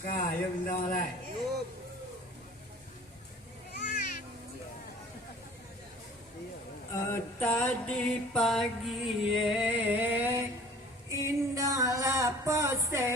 Kayo benda lai. Tadi pagi indahlah pose,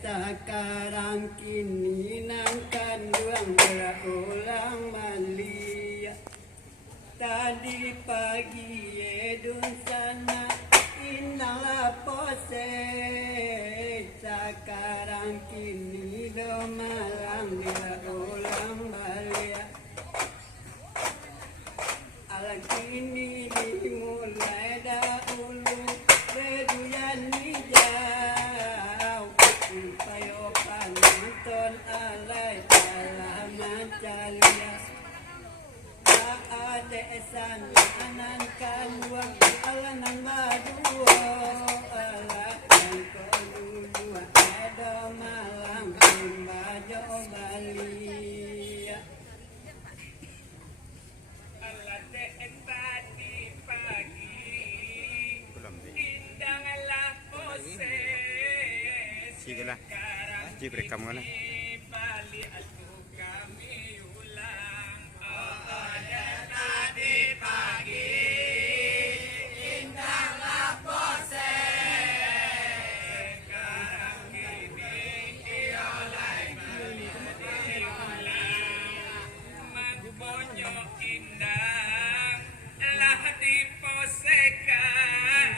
sekarang kini nangkan duang berulang balik. Tadi pagi dun sana indahlah pose, sekarang kini do malam berulang balik. Alang kini dimulai dahulu Reduyan hijau Upayo panonton alay alaman calia Tak ada sananan kaluang alanan badua Alakan kolulua ada malam Bajo Bali Tadi pagi indahlah pose sekarang ini balik aku kami ulang tadi pagi indahlah pose sekarang ini iolai balik ulang magponyo indah telah diposekan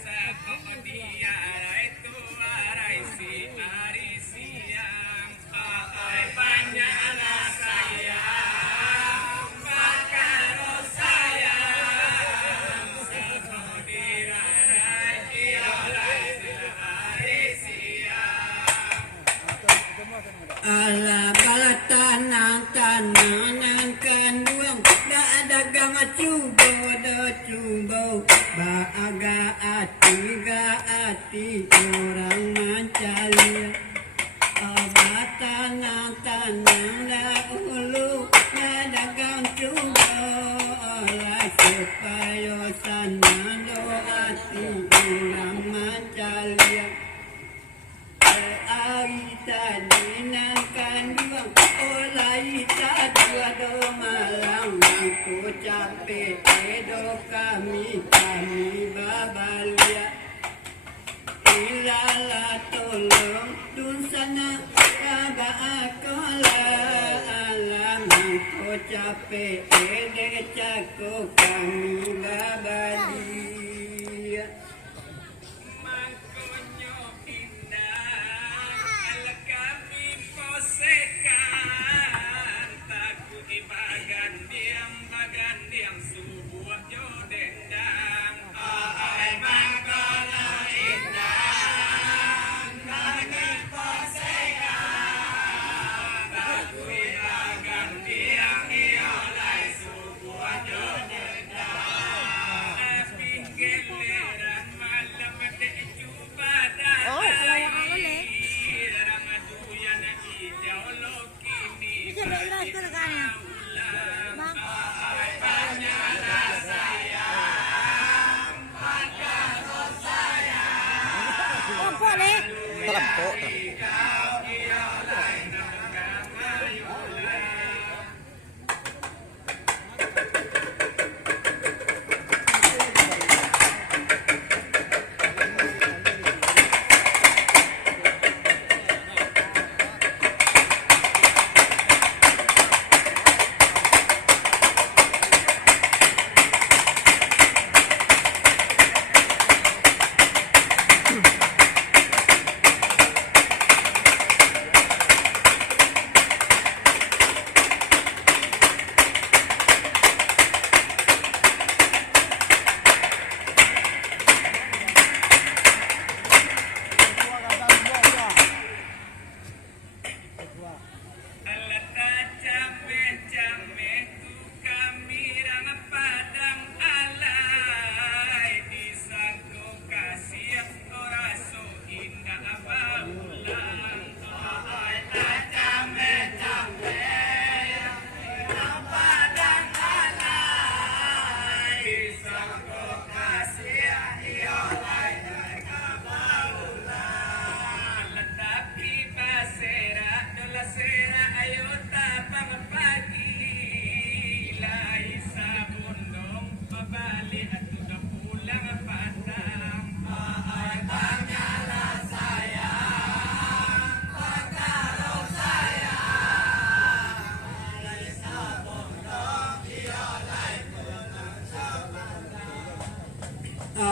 sa diaray tuaray si ari siang ay panyala sayang makaro sayang sa diaray iolay sila ari siang ala balatan ang tanang kanduang dagang cubo do cubo baaga ati orang mancalia obatan ang tanang laulu dagang cubo oleh supaya sana do ati orang mancalia Aita dinangkan duang Olaita dua do malang Aku capek do kami babalia Ilala tolong dun sana Kaba akola alam Aku capek cako kami babalia Mangkonyo indah ala kami posekan taku ibagan diam subuh jodendang ay mangkono indah kami posekan taku ibagan diam iolay subuh jodendang pinggeleran malam de jubada ramaduyan hijau lokini ay panyala sayang makaro sayang Terempuk. kau iolay nangkamayulang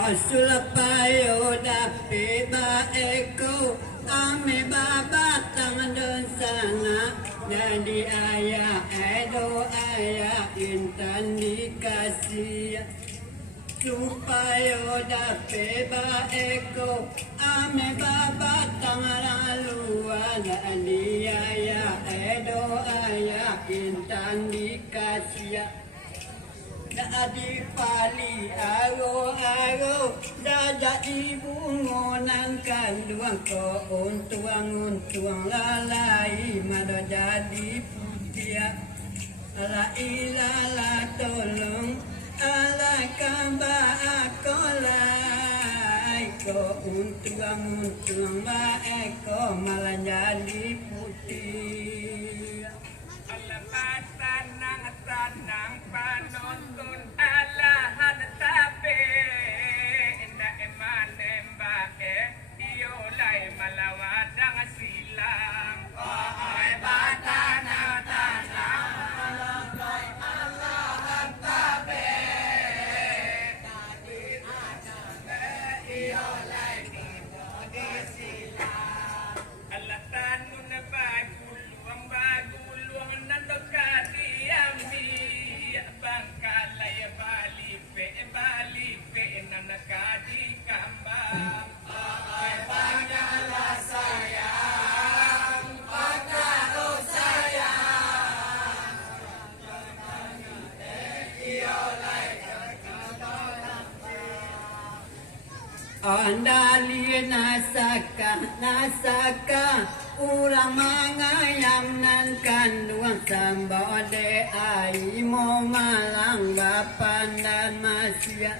Sulapayo dapat baiko ame babatang doon sana. Jadi ayah edo ayah intan dikasih. Supayo dapat baiko ame babatang laluan. Jadi ayah edo ayah intan dikasih. Adi pali aro dada ibu ngonan kandung ko untuang lalai mado jadi putia ala ilala tolong ala kamba akolai ko untuang ba eko malah jadi putih. Tanang panonton alahan tape na emane mbae iolay malawadang silang ay bata na tanang panonton alahan tape tadi aname iolay pinodi silang alatan nun baguluang nandokadi bangkalay balipe na nakadi kambang ay panyala sayang pagkaro sayang iolay andali nasaka urang mangayam nan kandung sambode ai mo malang bapan dan masya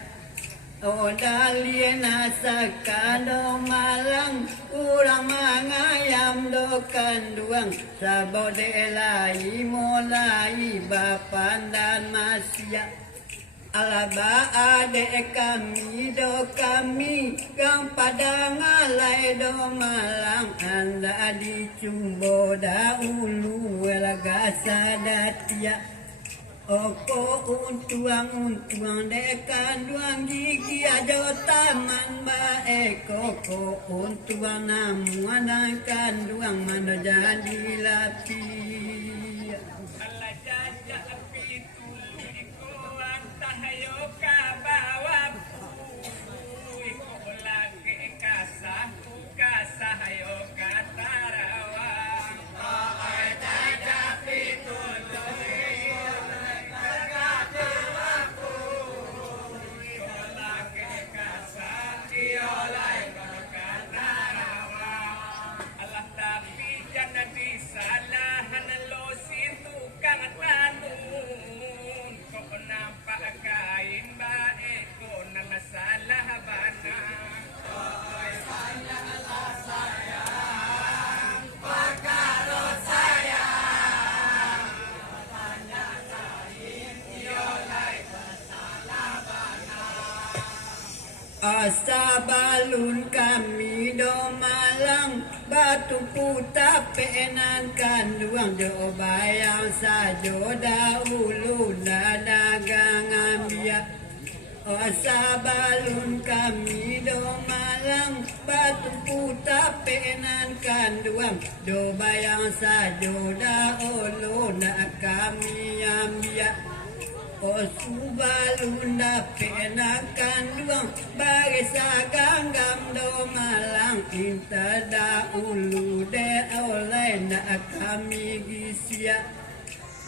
odali nasaka do malang urang mangayam do kandung sambode lai mo lai bapan dan masya alaba ade kami do kami yang pada ngalai do malang anda di cumbo dahulu welaga sadatia oko untuang dekan duang gigi ajo taman bae koko untuang namuan kan duang mana jadi lapi ala jaja pitu tahayo kabawa iko lagi kasahayo katarawa ay jaja pitu kagatiwaku iko lagi kasahayo katarawa alah tapi jangan disalahan lo situ kang tanun kok nampak kain bae ko na nasalah bana ay panyalah sayang pagkaro sayang tanya kain iolay nasalah bana asa balun kami do malang batu puta penan kanduang do bayang sajo dahulu dagang ambia asa balun kami do malang batu puta penan kanduang do bayang sajo dahulu kami ambia subalunda penakan duang bagi saganggam do malang inta dahulu de oleh nak kami gisia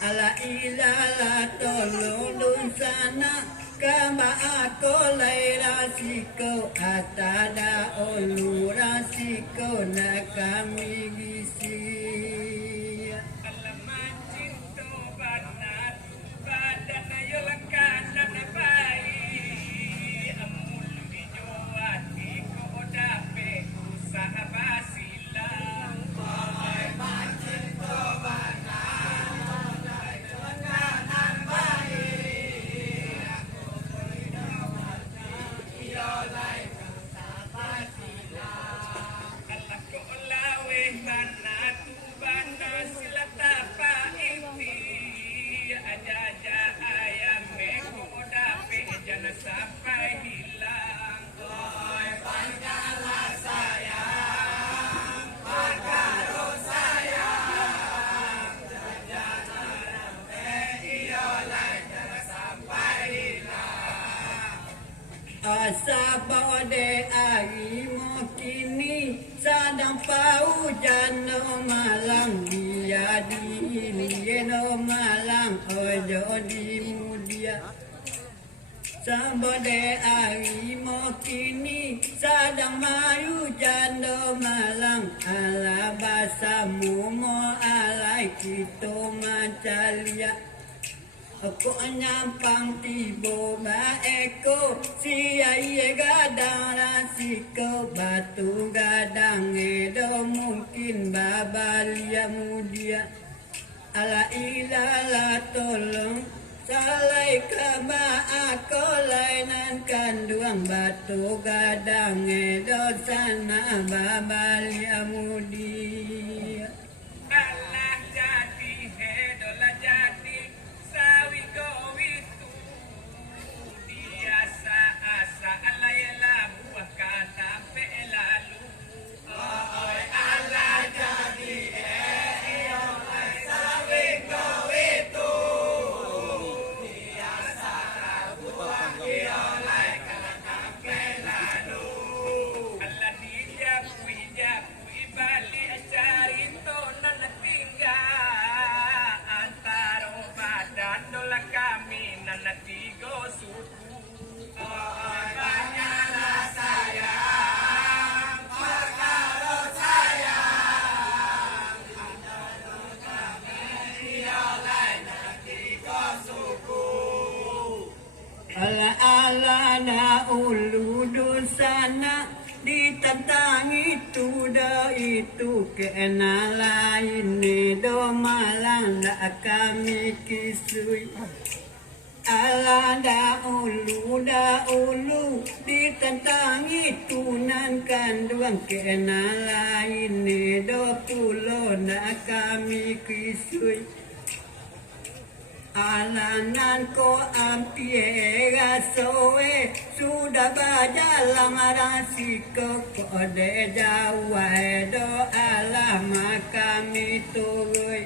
ala ilala tolong dun sana kama ako lay rasiko atada olu rasiko nak kami gisia alaman cinto banat badan ayo lekana na bayi amul ijoati ko dape usaha basila ay mancin ko banat ayo lekana bayi ako ko ijoati iolay usaha basila alak ko lawe banat tuban Sabode ari mo kini sadang paujan no malang dia di no malang ojo di mudia. Sabode ari mo kini sadang paujan no malang ala basamu mo alai kito mancalia. Aku nyampang tibo ba eko si aye gadang rasiko batu gadang edo mungkin babalia mudia ala ilala tolong salai kaba aku lainan kanduang batu gadang edo sana babalia mudia. Allah jadi hedola jadi sawi gowitu biasa asa alayla buah kata pelalu oi Allah jadi sawi gowitu biasa buah kiolai kata pelalu Allah dijapui bali cari tonan tinggal antara badan dola kami nana tigo suku banyaklah sayang perkara sayang antara kami iolai nana tigo suku Ala ala na ulu dosana ditentang itu dah itu kena lain do malang dah kami kisui. Ala da ulu ditentang itu nan kanduang kena lain do pulo dah kami kisui. Alanan ko ampiega soe sudah bajalang rasiko kode jawa do alama kami turui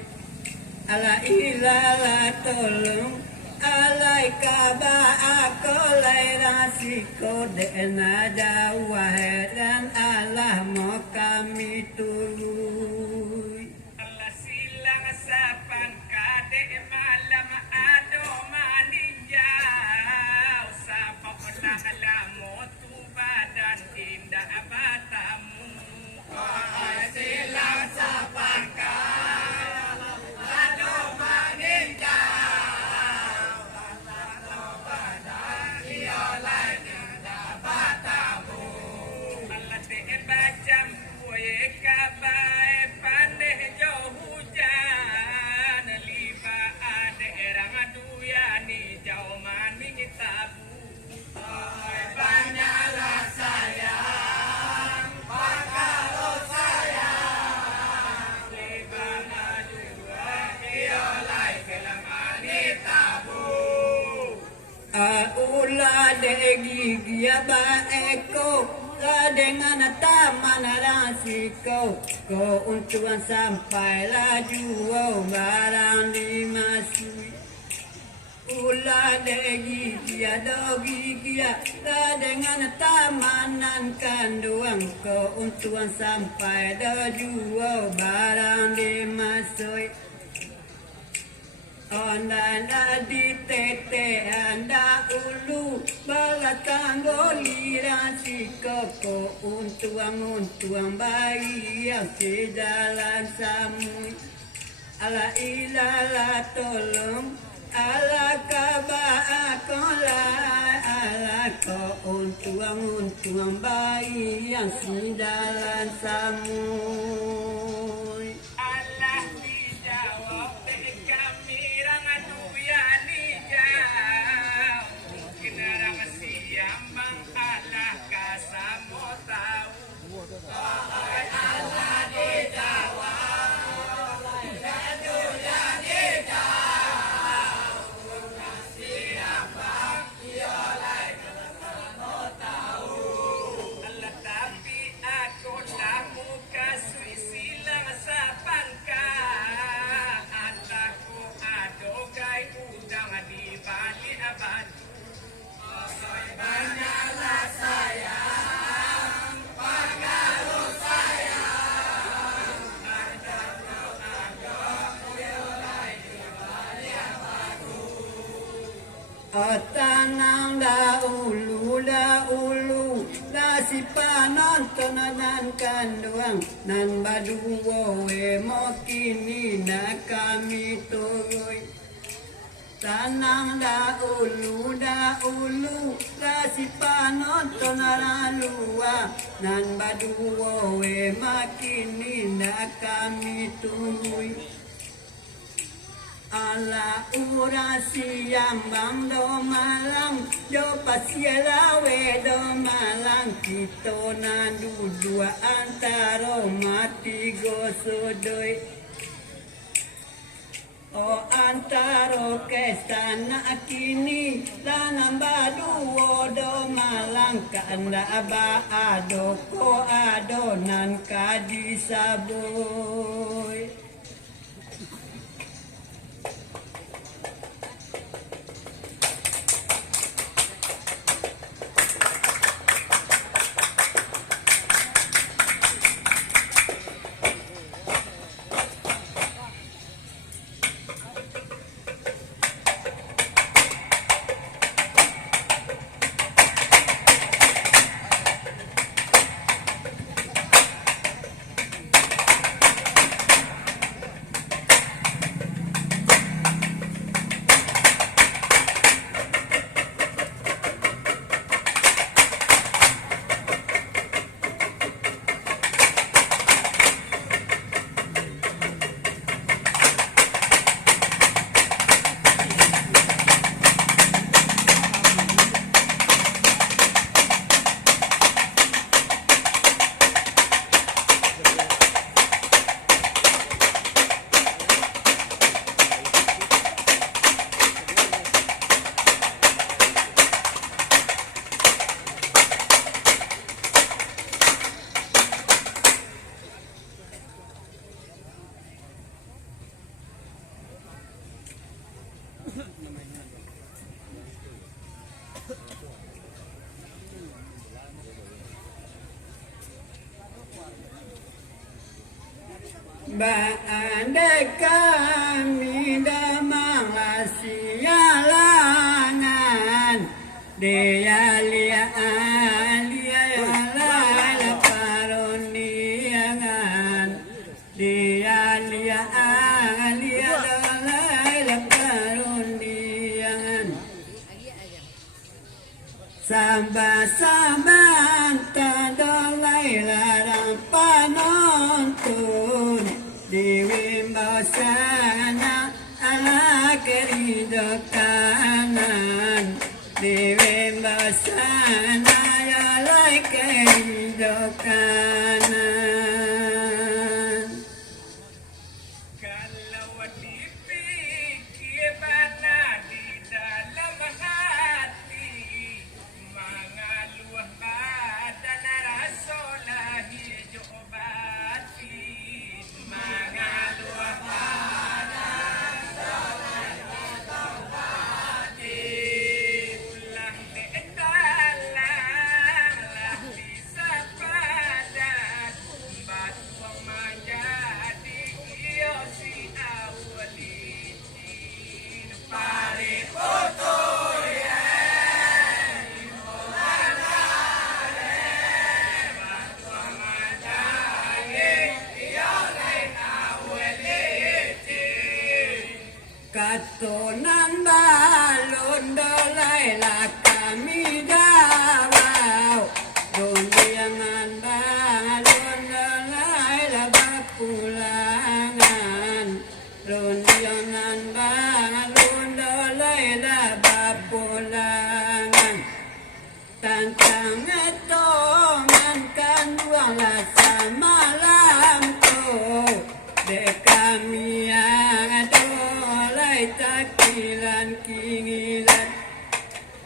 ala ilala tolong alai kaba aku lai rasiko dena jawa dan alama kami turui. Allah silang sapan kade malam ado maninjau sapa olah alamu tu badan indah batamu silang sapan kade ado maninjau sapa badan iolai indah batamu Allah te bacam kue kabai pandeh jauh hujan liba ade erang aduyani jauh maning tabu banyaklah sayang bakalo sayang liba adua iolai kelamani tabu Ula de gigi ba eko dengan taman rasiko ko untuan sampai laju barang dimasui. Ula de gigi do gigi dengan tamanan kanduang ko untuan sampai laju barang dimasui. Anda di tete anda ulu balatang golira si koko untuang bayi yang sejalan samui ala ilala tolong ala kaba akolai ala ko untuang bayi yang sejalan samui. Allah dijawab kami rang aduyani jauh mungkin rang siambang Allah kasamo tahu Allah dijawab aduyani jauh siambang iolai kasamo tahu Allah tapi aku dah muka suisi Tanang dahulu la si panonton nan kanduang nan baduwo we mo kini na kami tuloy. Tanang dahulu la si panonton nan luwa nan baduwo we makini na kami tuloy. Ala urasi ambang do malang yo pasiela we do malang kito na dua antaro mati gosodoi o antaro kestana kini lanang baduo do malang kanda ba ado ko adonan kadisaboy. Baanda kami damang sialangan dia liaan dia lala paroniangan dia liaan dia lala paroniangan samban tadolai larang panonton Dewi Mbasana ala kerido kanan Dewi Mbasana ala kerido kanan Kalau dipikir mana di dalam hati mengaluh badan rasolah hijau bati mengaluh badan rasolah hijau bati ulang detalang lah bisa padat kumbat menjadi iosi awalitin pari foto ya Katonan balon dolai la kami dawau Dondiangan balon dolai la bapulangan Dondiangan balon dolai la bapulangan Tantang etongan kanduang la samalam to De kami takilan kingilan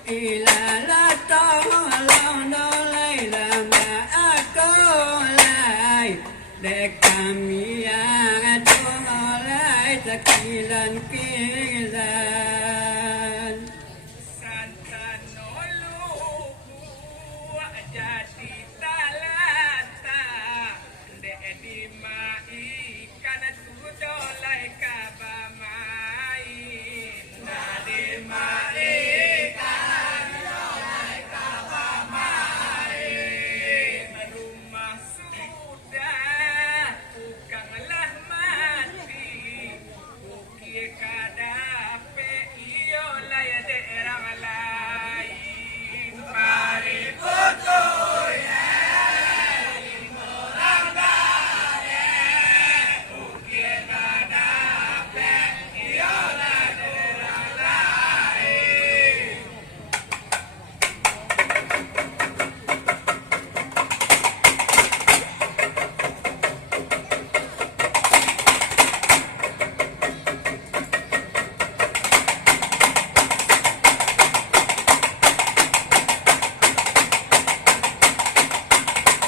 ilala tolong dolai lama aku lai dek kami yang dolai takilan kingilan